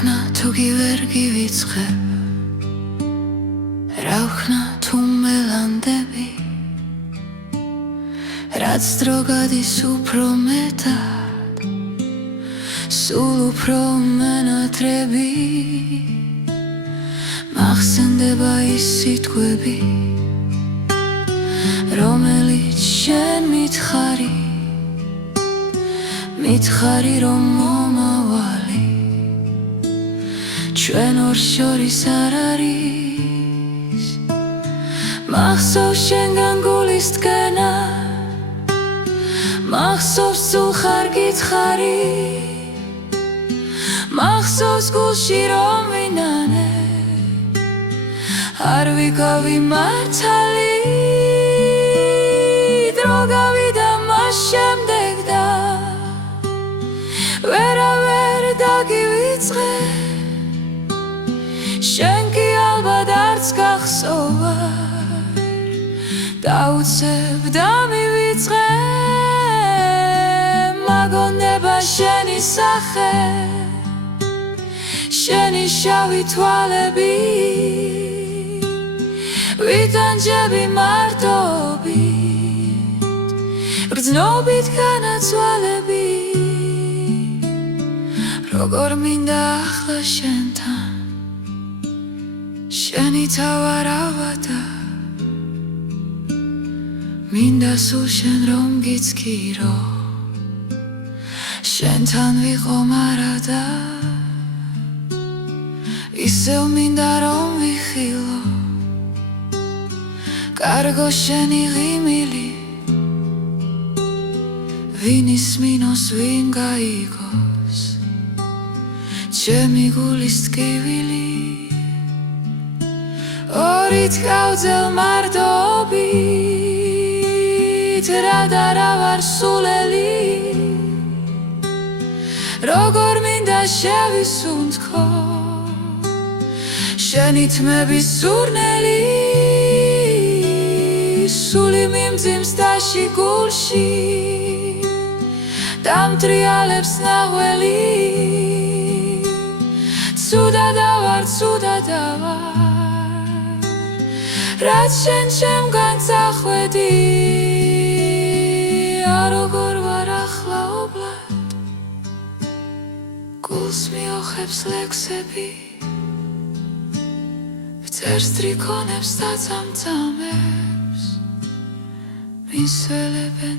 ვქნა თუ კი ვერ გივიწყებ, რა ვქნა თუ მელანდები, რაც დრო გადის უფრო მეტად, სულ უფრო მენატრები, მახსენდება ის სიტყვები, რომელიც შენ მითხარი რომ მომავალი ჩვენ ორ შორის არ არის. მახსოვს შენგან გულის დგენა, მახსოვს სულ ხარ გითხარი, მახსოვს გულში რომ ვინანე, არ ვიქავი მართალი, დრო გავიდა მას შემდეგ და ვერავერ დაგივიწყე, შენ კი ალბათ არც გახსოვარ, დაუცებ დამივიწყე, მაგონება შენი სახე, შენი შავი თვალები, ვიტანჯები მარტობით, გრძნობით განაცვალები, როგორ მინდა ახლა შენთან, შენი თავარავადა, მინდა სულ შენ რომ გიცქირო, შენთან ვიყო მარადა, ისევ მინდა რომ ვიხილო, კარგო შენი ღიმილი, ვინ ისმინოს ვინ გაიგოს, ჩემი გულის ტკივილი, ორით გავძელ მარტობით, რა და რა ვარ სულელი, როგორ მინდა შევისუნთქო, შენი თმების სურნელი, სული მიმძიმს დაში გულში, დამტრიალებს ნაღველი, ცუდადა ვარ, რაც შენ ჩემგან წახვედი, როგორ ვარ ახლა ობლად, გულს მიოხებს ლექსები, ვწერს ტრიქონებს და წამწამებს, მისველებენ